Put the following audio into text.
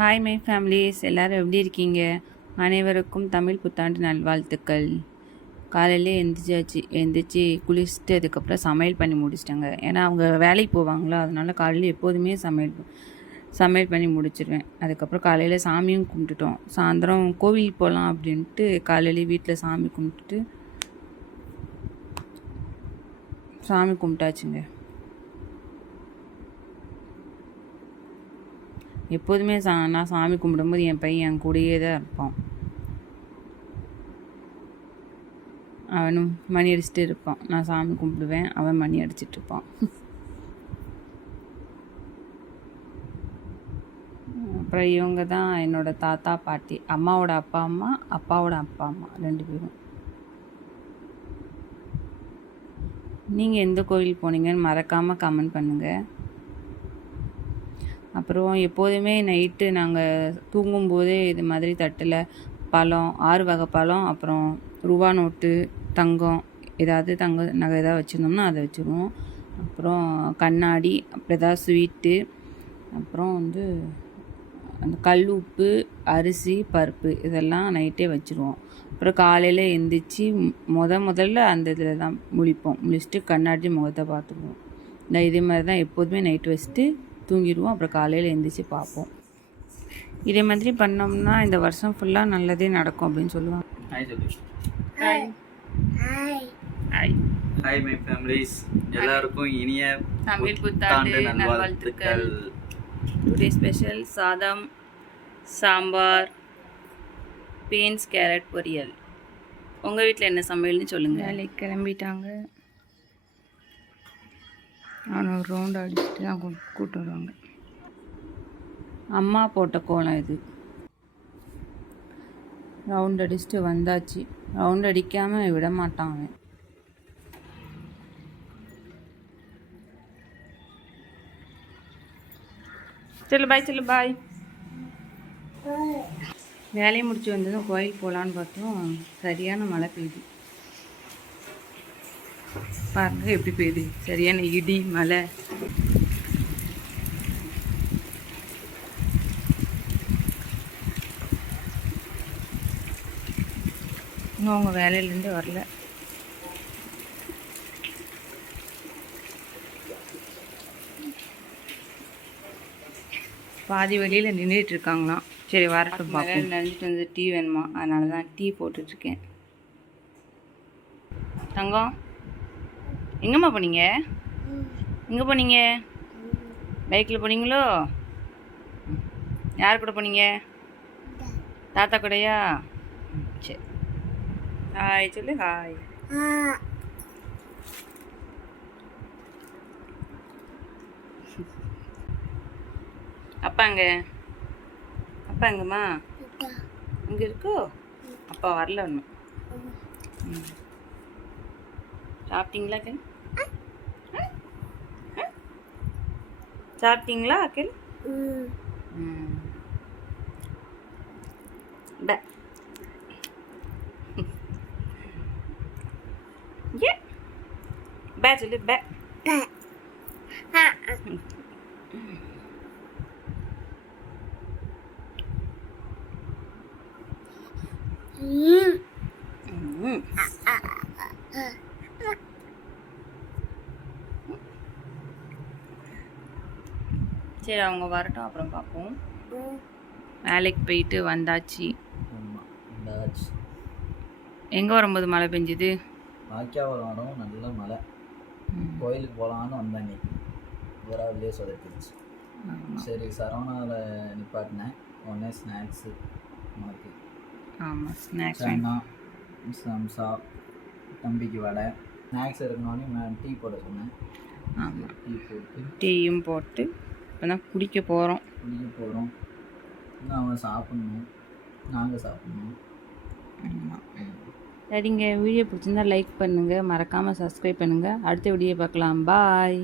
Hi my families எல்லாரும் எப்படி இருக்கீங்க? அனைவருக்கும் தமிழ் புத்தாண்டு நல்வாழ்த்துக்கள். காலையிலே எழுந்திரிச்சாச்சு எழுந்திரிச்சி குளிச்சுட்டு அதுக்கப்புறம் சமையல் பண்ணி முடிச்சிட்டாங்க. ஏன்னா அவங்க வேலைக்கு போவாங்களா? அதனால் காலையில் எப்போதுமே சமையல் சமையல் பண்ணி முடிச்சிடுவேன் அதுக்கப்புறம் காலையில் சாமியும் கும்பிட்டுட்டோம். சாயந்தரம் கோவில் போகலாம் அப்படின்ட்டு காலையில் வீட்டில் சாமி கும்பிட்டுட்டு சாமி கும்பிட்டாச்சுங்க. எப்போதுமே சா நான் சாமி கும்பிடும்போது என் பையன் என் கூடயே தான் இருப்பான். அவனும் மணி அடிச்சுட்டு இருப்பான். நான் சாமி கும்பிடுவேன் அவன் மணி அடிச்சிட்டு இருப்பான். அப்புறம் இவங்க தான் என்னோட தாத்தா பாட்டி. அம்மாவோட அப்பா அம்மா அப்பாவோட அப்பா அம்மா. ரெண்டு பேரும். நீங்கள் எந்த கோவில் போனீங்கன்னு மறக்காமல் கமெண்ட் பண்ணுங்கள் அப்புறம் எப்போதுமே நைட்டு நாங்கள் தூங்கும்போதே இது மாதிரி தட்டில் பழம் ஆறு வகை பழம் அப்புறம் ரூபா நோட்டு தங்கம் ஏதாவது தங்க நகை ஏதாவது வச்சுருந்தோம்னா அதை வச்சுருவோம். அப்புறம் கண்ணாடி அப்புறம் ஏதாவது ஸ்வீட்டு அப்புறம் வந்து அந்த கல் உப்பு அரிசி பருப்பு இதெல்லாம் நைட்டே வச்சுருவோம். அப்புறம் காலையில் எந்திரிச்சு முத முதல்ல அந்த இதில் தான் முழிப்போம். முழிச்சிட்டு கண்ணாடி முகத்தை பார்த்துக்குவோம். இந்த இதே மாதிரி தான் எப்போதுமே நைட்டு வச்சுட்டு தூங்கிடுவோம். அப்புறம் காலையில் எந்திரிச்சு பார்ப்போம். இதே மாதிரி பண்ணோம்னா இந்த வருஷம் ஃபுல்லாக நல்லதே நடக்கும் அப்படின்னு சொல்லுவாங்க. ஹாய் சொல்லு hi hi hi my families எல்லாருக்கும் இனிய தமிழ் புத்தாண்டு நல்வாழ்த்துக்கள். டுடே ஸ்பெஷல் சாதம் சாம்பார் பீன்ஸ் கேரட் பொரியல். உங்கள் வீட்டில் என்ன சமையல்னு சொல்லுங்கள் வேலைக்கு கிளம்பிட்டாங்க. அவனை ஒரு ரவுண்ட் அடிச்சுட்டு தான் கூ- கூட்டு வருவாங்க. அம்மா போட்ட கோலம் இது. ரவுண்ட் அடிச்சுட்டு வந்தாச்சு. ரவுண்ட் அடிக்காமல் விட மாட்டான் அவன். சொல்லு பாய் சொல்லு பாய் வேலையை முடிச்சு வந்ததும் கோயில் போகலான்னு பார்த்தோம். சரியான மழை பெய்யுது பாருங்க எப்படி பெய்யுது சரியான இடி மழை. இன்னும் அவங்க வேலையிலேருந்து வரல. பாதி வழியில் நின்றுட்டு இருக்காங்களாம். சரி வரட்டும் பார்ப்போம். நினைச்சிட்டு வந்து டீ வேணுமா? அதனால தான் டீ போட்டுட்ருக்கேன் தங்கம்? எங்கம்மா போனீங்க? எங்கே போனீங்க? பைக்கில் போனீங்களோ? யார் கூட போனீங்க? தாத்தா கூடயா? சரி ஹாய் சொல்லு ஹாய் அப்பாங்க அப்பா எங்கம்மா? இங்கே இருக்கோ? அப்பா வரல ஒன்றும் சாப்பிட்டீங்களா அக்கில் சாப்பிட்டீங்களா பே. ஏ. பே சொல்லு பே. ம். சரி அவங்க வரட்டும் அப்புறம் பார்ப்போம். வேலைக்கு போயிட்டு வந்தாச்சு. ஆமாம் இந்தாச்சு எங்கே வரும்போது மழை பெஞ்சுது? வாக்கியாவில் வரோம் நல்ல மழை. கோயிலுக்கு போகலான்னு வந்தேன் இன்னைக்கு. ஊராவிலே சொதப்பிடுச்சு. சரி சரவணாவில் நிப்பாட்டினேன். உடனே ஸ்நாக்ஸு உனக்கு. ஆமாம் ஸ்நாக்ஸ் சன்னா சம்சா தம்பிக்கு வடை. ஸ்நாக்ஸ் இருக்கணுன்னே நான் டீ போட சொன்னேன். ஆமாம் டீ போட்டு. டீயும் போட்டு இப்போ தான் குடிக்க போகிறோம் குடிக்க போகிறோம் இன்னும் அவன் சாப்பிட்ணும். நாங்கள் சாப்பிட்ணும். ஆமாம் சரிங்க. வீடியோ பிடிச்சிருந்தா லைக் பண்ணுங்கள் மறக்காமல் சப்ஸ்கிரைப் பண்ணுங்கள் அடுத்த வீடியோ பார்க்கலாம். பாய்